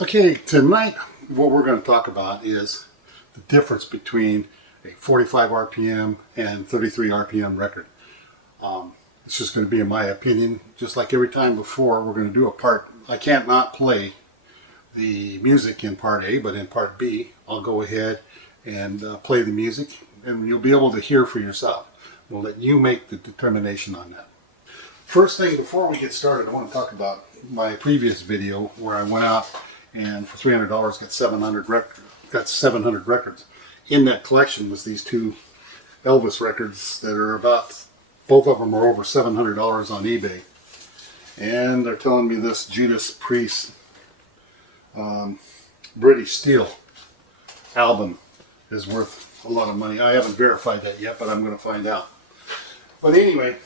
Okay, tonight what we're going to talk about is the difference between a 45 RPM and 33 RPM record. It's just going to be in my opinion. Just like every time before, we're going to do a part. I can't not play the music in part A, but in part B, I'll go ahead and play the music, and you'll be able to hear for yourself. We'll let you make the determination on that. First thing, before we get started, I want to talk about my previous video where I went out and for $300 got 700 records. In that collection was these two Elvis records that are about, both of them are over $700 on eBay. And they're telling me this Judas Priest British Steel album is worth a lot of money. I haven't verified that yet, but I'm going to find out. But anyway,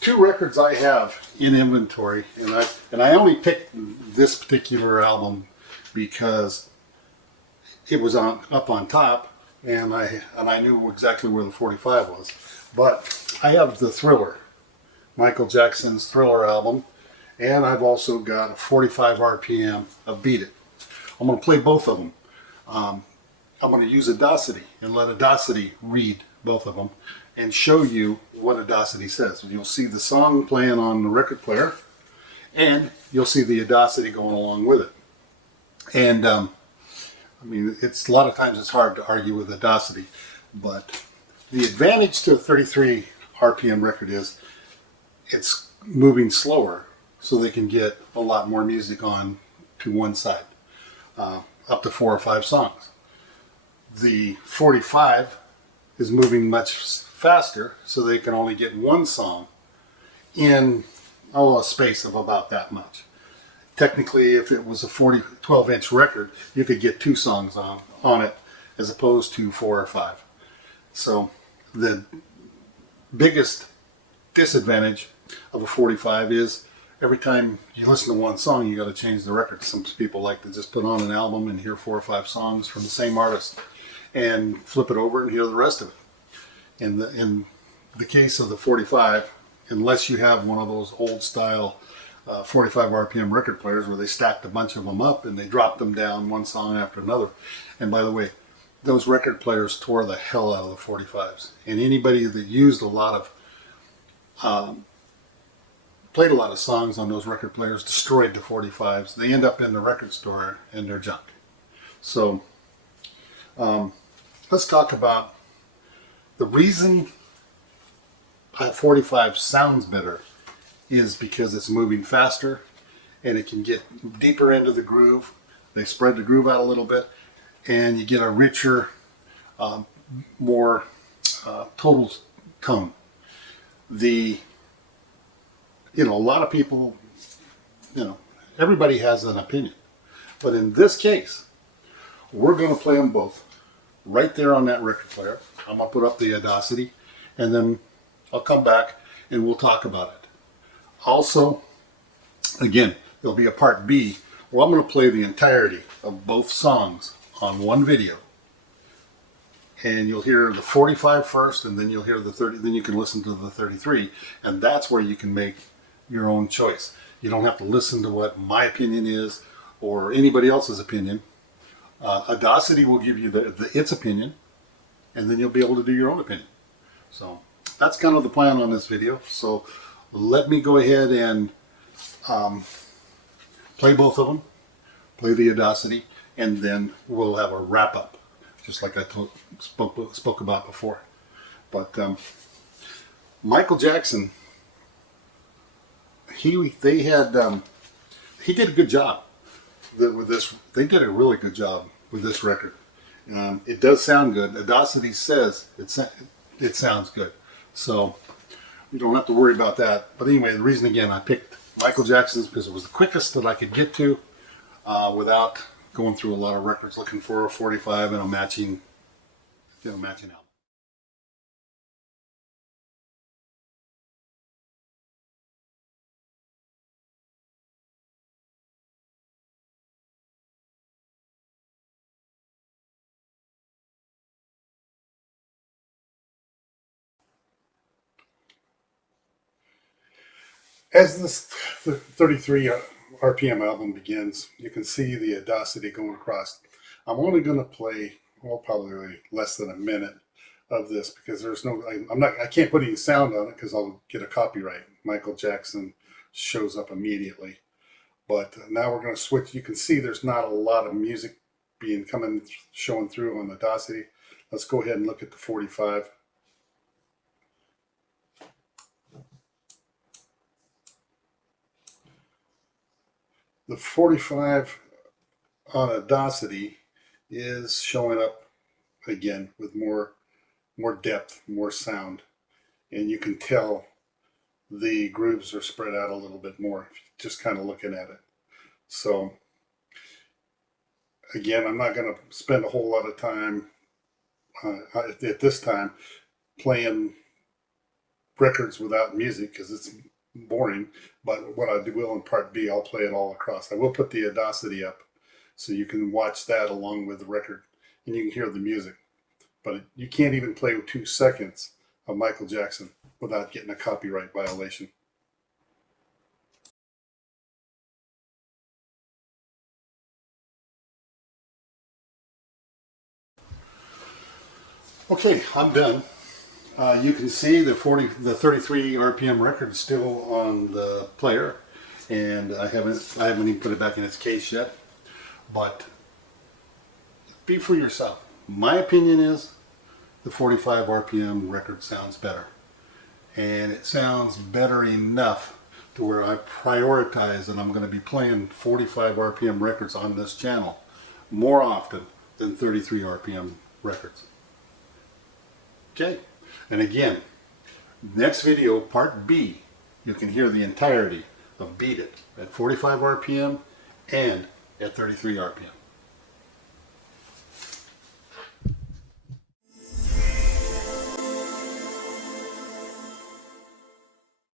two records I have in inventory, and I only picked this particular album because it was up on top, and I knew exactly where the 45 was. But I have the Thriller, Michael Jackson's Thriller album, and I've also got a 45 RPM of Beat It. I'm going to play both of them. I'm going to use Audacity and let Audacity read both of them and show you what Audacity says. You'll see the song playing on the record player, and you'll see the Audacity going along with it. And I mean, it's a lot of times it's hard to argue with Audacity, but the advantage to a 33 RPM record is it's moving slower, so they can get a lot more music on to one side, up to 4 or 5 songs. The 45 is moving much faster, so they can only get one song in a space of about that much. Technically, if it was a 12-inch record, you could get 2 songs on it as opposed to 4 or 5. So the biggest disadvantage of a 45 is every time you listen to one song, you got to change the record. Some people like to just put on an album and hear 4 or 5 songs from the same artist and flip it over and hear the rest of it. In the case of the 45, unless you have one of those old style 45 RPM record players where they stacked a bunch of them up and they dropped them down one song after another. And by the way, those record players tore the hell out of the 45s. And anybody that used a lot of, played a lot of songs on those record players destroyed the 45s. They end up in the record store and they're junk. So let's talk about the reason 45 sounds better is because it's moving faster and it can get deeper into the groove. They spread the groove out a little bit and you get a richer, more total tone. A lot of people, everybody has an opinion. But in this case, we're going to play them both right there on that record player. I'm going to put up the Audacity and then I'll come back and we'll talk about it. Also, again, there'll be a part B where I'm going to play the entirety of both songs on one video. And you'll hear the 45 first, and then you'll hear the 30, then you can listen to the 33, and that's where you can make your own choice. You don't have to listen to what my opinion is or anybody else's opinion. Audacity will give you its opinion, and then you'll be able to do your own opinion. So that's kind of the plan on this video. So let me go ahead and play both of them, play the Audacity, and then we'll have a wrap up, just like I spoke about before. But Michael Jackson, he did a good job with this. They did a really good job with this record. It does sound good. Audacity says it sounds good, so you don't have to worry about that. But anyway, the reason again I picked Michael Jackson's because it was the quickest that I could get to without going through a lot of records looking for a 45 and a matching album. As this 33 RPM album begins, you can see the Audacity going across. I'm only going to play, well, probably less than a minute of this because there's no, I can't put any sound on it because I'll get a copyright. Michael Jackson shows up immediately. But now we're going to switch. You can see there's not a lot of music showing through on the Audacity. Let's go ahead and look at the 45. The 45 on Audacity is showing up again with more depth, more sound, and you can tell the grooves are spread out a little bit more just kind of looking at it. So again, I'm not going to spend a whole lot of time at this time playing records without music because it's boring. But what I will in part B, I'll play it all across. I will put the Audacity up so you can watch that along with the record and you can hear the music. But you can't even play 2 seconds of Michael Jackson without getting a copyright violation. Okay, I'm done. You can see the 33 RPM record is still on the player, and I haven't even put it back in its case yet. But be for yourself. My opinion is the 45 RPM record sounds better, and it sounds better enough to where I prioritize that I'm going to be playing 45 RPM records on this channel more often than 33 RPM records. Okay, and again, next video, part B, you can hear the entirety of Beat It at 45 RPM and at 33 RPM.